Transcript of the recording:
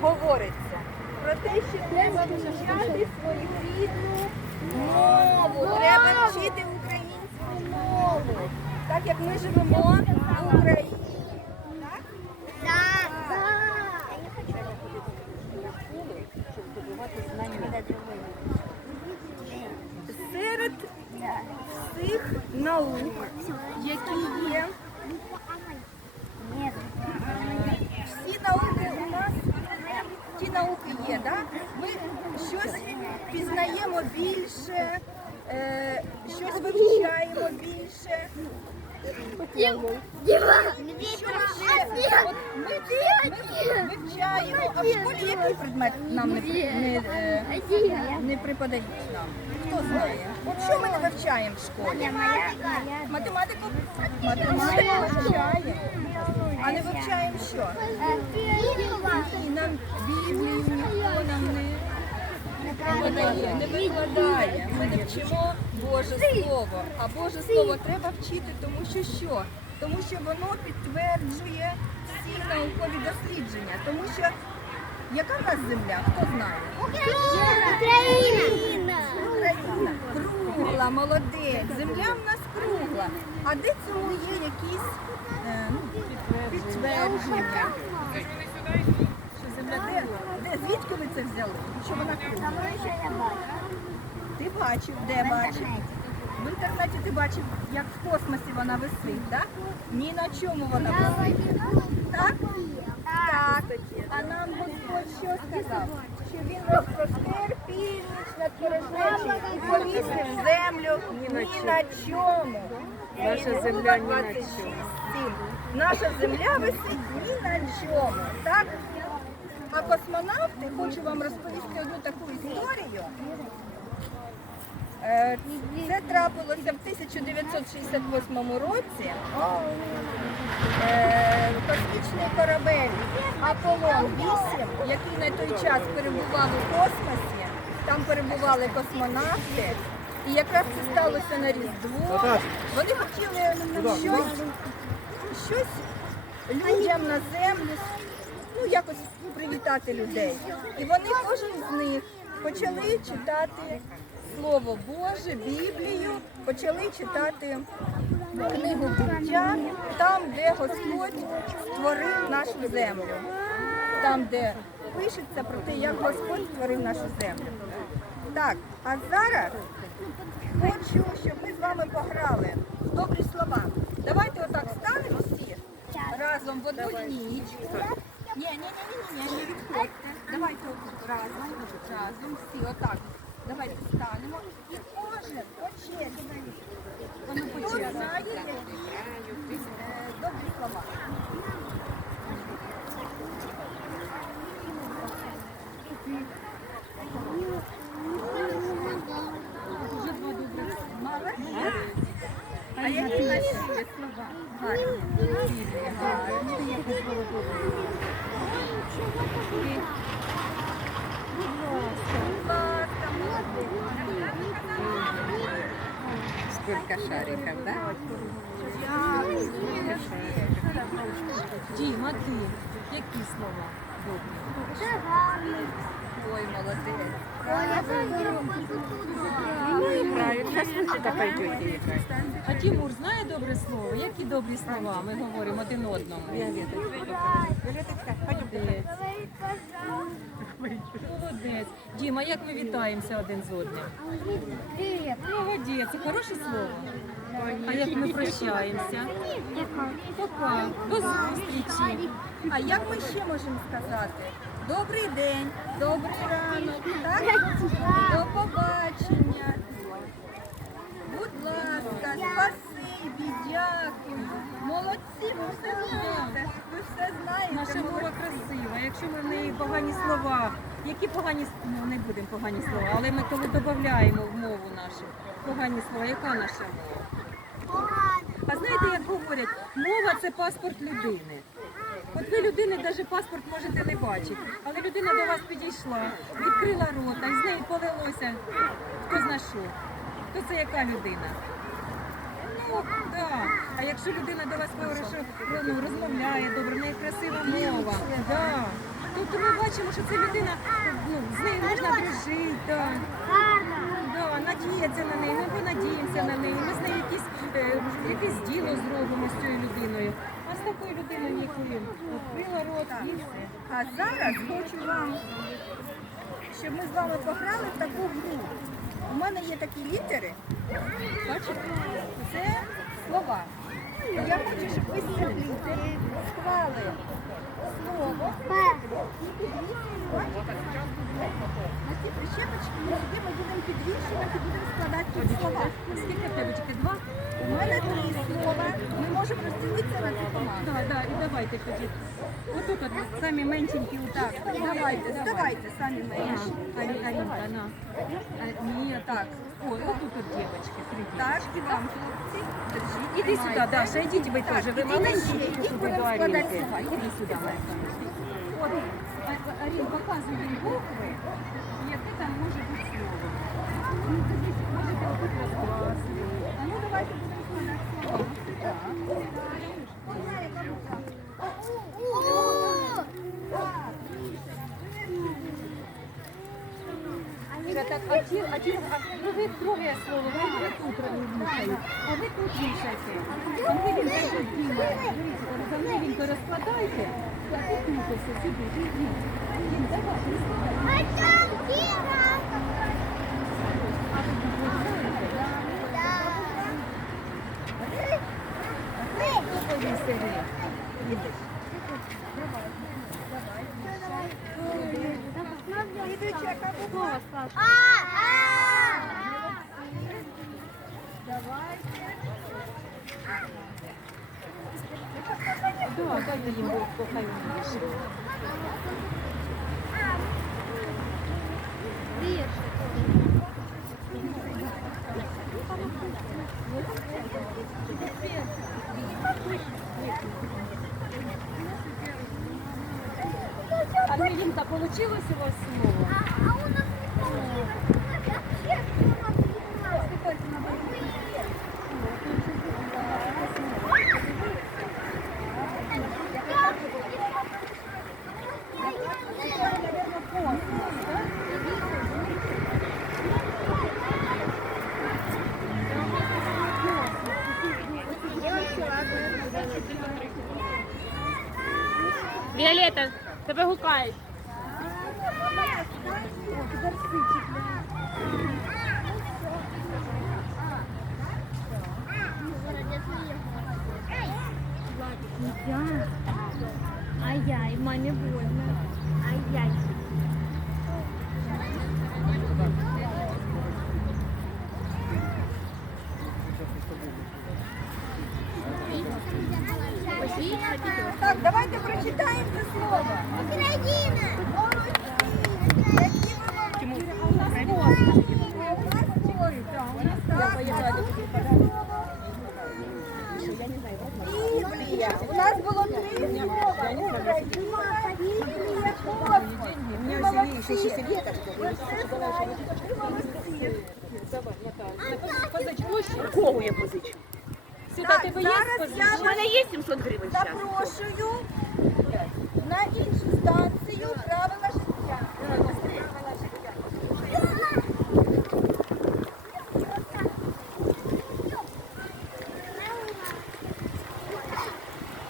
говориться? Про те, що треба вивчати свою рідну мову. Треба вчити українську мову. Так як ми живемо в Україні. Так? Серед всіх наук, які є, всі науки у нас, ті науки є, да? ми щось пізнаємо більше, е, щось вивчаємо більше. Що ще? От ми, ми вивчаємо, а в школі який предмет нам не, не, е, не припадають нам? Хто знає? От що ми не вивчаємо в школі? Математику? Математику вивчаємо. А не вивчаємо що? І нам Біблію ніхто нам не викладає, не викладає. Ми не вчимо Боже Слово. А Боже Слово треба вчити, тому що що? Тому що воно підтверджує всі наукові дослідження. Тому що яка в нас земля? Хто знає? Україна кругла, молодець. Земля в нас кругла. А де цьому є якісь е, ну, підтвердження? Що земля де? Звідки ви це взяли? Що вона кругла? Ти бачив, де бачив? В інтернеті ти бачив, як в космосі вона висить, так? Ні на чому вона висить. Так? Так. А нам Господь що сказав? Що він розпростер північ над порожнечою і повісив землю ні на чому. Наша земля ні на 26 сім. Наша земля висить ні на чому. Так? А космонавти, хочу вам розповісти одну таку історію. Е, Це трапилося в 1968 році. Е, Космічний корабель Аполлон 8, який на той час перебував у космосі, там перебували космонавти. І якраз це сталося на Різдво. Вони хотіли щось, щось людям на землю, ну якось привітати людей. І вони кожен з них почали читати Слово Боже, Біблію, почали читати книгу буття, там, де Господь створив нашу землю, там, де пишеться про те, як Господь створив нашу землю. Так, а зараз хочу, щоб ми з вами пограли в добрі слова. Давайте отак станемо всі разом в одну ніч. Ні, ні, ні, ні, ні, не відходьте. Давайте разом, разом всі отак. Давайте станемо і кожен по черзі. Хто знає, які е, добрі слова. Вже два добрих слова. А які наші є слова? Гарні. Гарні. Будь ласка, молодець. Сколько шариков, да? Діма, ти, які слова добрі? Ой, молодець. Правильно, сейчас вы сюда пойдете играть. А Тимур знає добре слово? Які добрі слова ми говоримо один одному? Молодець. Молодець. Діма, як ми вітаємося один з одним? Молодець, це хороше слово. А як ми прощаємося? Пока. До зустрічі. А як ми ще можемо сказати? Добрий день, добрий ранок, так? До побачення. Будь ласка, спасибі, дякую. Молодці, ви все знаєте. Ви все знаєте. Наша мова красива. Якщо ми в неї погані слова, які погані ну, не будемо погані слова, але ми коли додаємо в мову нашу погані слова, яка наша мова? А знаєте, як говорять, мова це паспорт людини. От ви людини навіть паспорт можете не бачити, але людина до вас підійшла, відкрила рота, з неї полилося хто зна що. То це яка людина? Ну, так. А якщо людина до вас говорить, що ну, розмовляє добре, в неї красива мова. Да. Тобто ми бачимо, що це людина, ну, з нею можна дружити, да. Да, надіятися на неї, ми надіємося на неї, ми з нею якісь, е, якесь діло зробимо з цією людиною. А з такою людиною ніколи. Відкрила рот і. А зараз хочу вам, щоб ми з вами пограли в таку гру. У мене є такі літери. Бачите? Це слова. Я хочу, щоб ви з цих літер склали слово? На ці прищепочки ми сюди ми будемо підвішувати і будемо складати тут слова. Скільки в тебе тільки два? У мене три слова. Ми можемо розділитися на цю команду. Так, так, і давайте тоді. Отут от самі меншенькі Так, учасники. давайте, здавайте самі менші. Алінка, на. А, Ні, так. Ой, отут от дівчатки, три. Так, і вам, хлопці, держіть. Іди сюди. Даша, ідіть ви теж. Ви маленькі, ідіть, туди будемо складати Арінки. слова. Іди сюди, сонечко. От, Арін, показуй їм букви, яке там може бути слово. Ну, тоді можете отут розкласти. А ну давайте будемо складати слова. Це так, а ті, а ті, а ну ви друге слово, ви тут вішаєте, а ви тут вішаєте. А ви він Діма, дивіться, розкладайте, а ти тут ось сюди, йдіть. Дім, давай, не складай. А ви тут вишаєте? Хто повісили? Слідуюча яка буква? Давайте. Да, дайте їм бо хай вішають. А Мілінка, получилось у вас слово? Віолета, тебе гукають. Ай-яй, маме больно. Ай-яй. Давайте прочитаємо це слово. Украина! Які ви молодці. А у нас кошти. А у нас кошти. У нас. Біблія. У нас було три слова. Біблія, космос. Ви молодці. Ви все знаєте. а тебе є? Зараз я У мене є 700 гривень запрошую на іншу станцію правила життя.